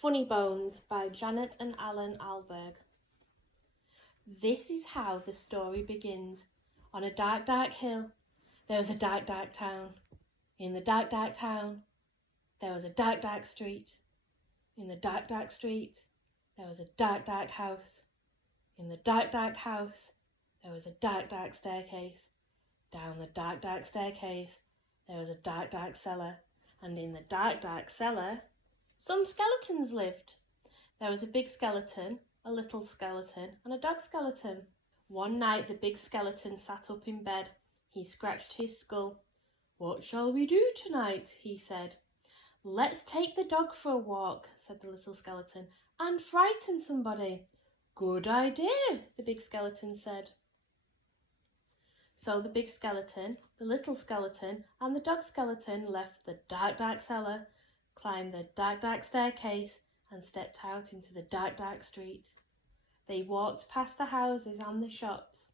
Funny Bones by Janet and Alan Alberg. This is how the story begins. On a dark, dark hill, there was a dark, dark town. In the dark, dark town, there was a dark, dark street. In the dark, dark street, there was a dark, dark house. In the dark, dark house, there was a dark, dark staircase. Down the dark, dark staircase, there was a dark, dark cellar. And in the dark, dark cellar, some skeletons lived. There was a big skeleton, a little skeleton, and a dog skeleton. One night the big skeleton sat up in bed. He scratched his skull. "What shall we do tonight?" he said. "Let's take the dog for a walk," said the little skeleton, "and frighten somebody." "Good idea," the big skeleton said. So the big skeleton, the little skeleton, and the dog skeleton left the dark, dark cellar, climbed the dark, dark staircase, and stepped out into the dark, dark street. They walked past the houses and the shops.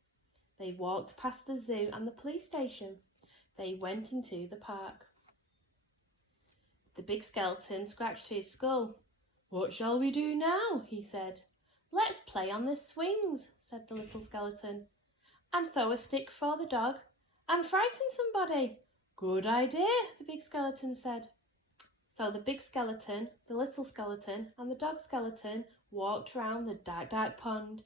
They walked past the zoo and the police station. They went into the park. The big skeleton scratched his skull. "What shall we do now?" he said. "Let's play on the swings," said the little skeleton, "and throw a stick for the dog and frighten somebody." "Good idea," the big skeleton said. So the big skeleton, the little skeleton, and the dog skeleton walked round the dark, dark pond,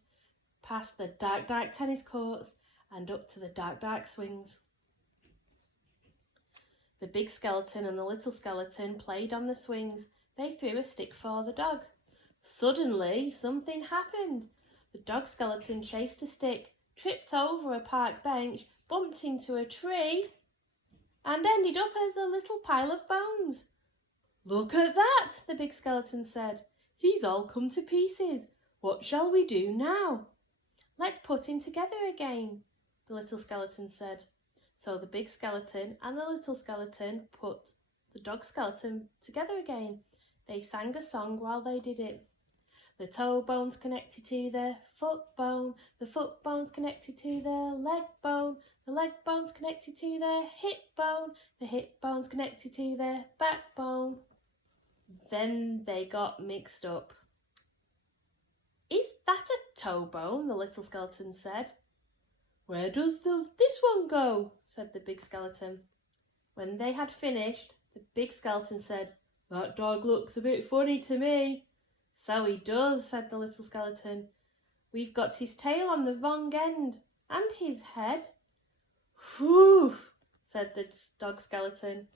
past the dark, dark tennis courts, and up to the dark, dark swings. The big skeleton and the little skeleton played on the swings. They threw a stick for the dog. Suddenly, something happened. The dog skeleton chased a stick, tripped over a park bench, bumped into a tree, and ended up as a little pile of bones. "Look at that," the big skeleton said. "He's all come to pieces. What shall we do now?" "Let's put him together again," the little skeleton said. So the big skeleton and the little skeleton put the dog skeleton together again. They sang a song while they did it. "The toe bone's connected to the foot bone bone's connected to the leg bone's connected to the hip bone's connected to the backbone." Then they got mixed up. "Is that a toe bone?" the little skeleton said. "Where does this one go?" said the big skeleton. When they had finished, the big skeleton said, "That dog looks a bit funny to me." "So he does," said the little skeleton. "We've got his tail on the wrong end, and his head." "Whew," said the dog skeleton.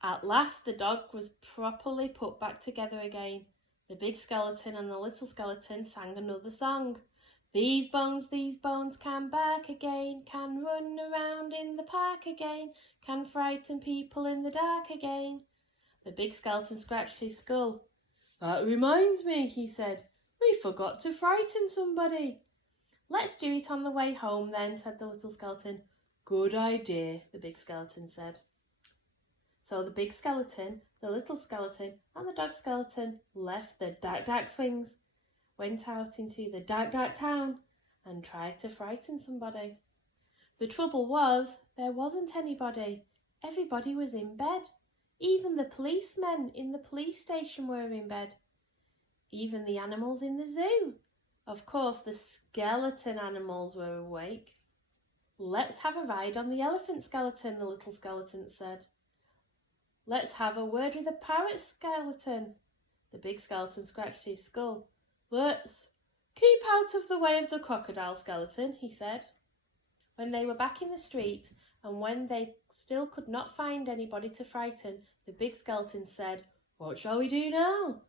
At last the dog was properly put back together again. The big skeleton and the little skeleton sang another song. These bones can bark again, can run around in the park again, can frighten people in the dark again." The big skeleton scratched his skull. "That reminds me," he said. "We forgot to frighten somebody." "Let's do it on the way home then," said the little skeleton. "Good idea," the big skeleton said. So the big skeleton, the little skeleton, and the dog skeleton left the dark, dark swings, went out into the dark, dark town, and tried to frighten somebody. The trouble was, there wasn't anybody. Everybody was in bed. Even the policemen in the police station were in bed. Even the animals in the zoo. Of course, the skeleton animals were awake. "Let's have a ride on the elephant skeleton," the little skeleton said. "Let's have a word with the parrot skeleton." The big skeleton scratched his skull. "Let's keep out of the way of the crocodile skeleton," he said. When they were back in the street, and when they still could not find anybody to frighten, the big skeleton said, "What shall we do now?"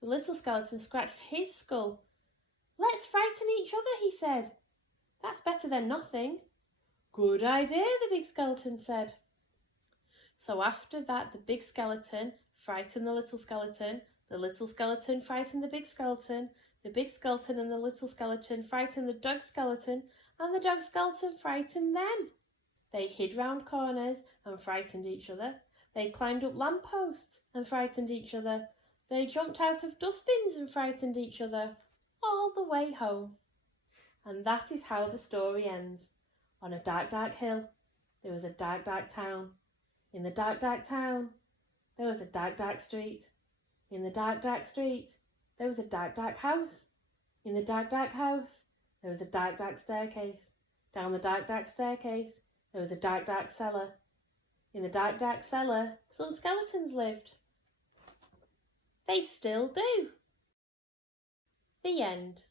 The little skeleton scratched his skull. "Let's frighten each other," he said. "That's better than nothing." "Good idea," the big skeleton said. So after that, the big skeleton frightened the little skeleton frightened the big skeleton and the little skeleton frightened the dog skeleton, and the dog skeleton frightened them. They hid round corners and frightened each other. They climbed up lampposts and frightened each other. They jumped out of dustbins and frightened each other, all the way home. And that is how the story ends. On a dark, dark hill, there was a dark, dark town. In the dark, dark town, there was a dark, dark street. In the dark, dark street, there was a dark, dark house. In the dark, dark house, there was a dark, dark staircase. Down the dark, dark staircase, there was a dark, dark cellar. In the dark, dark cellar, some skeletons lived. They still do. The end.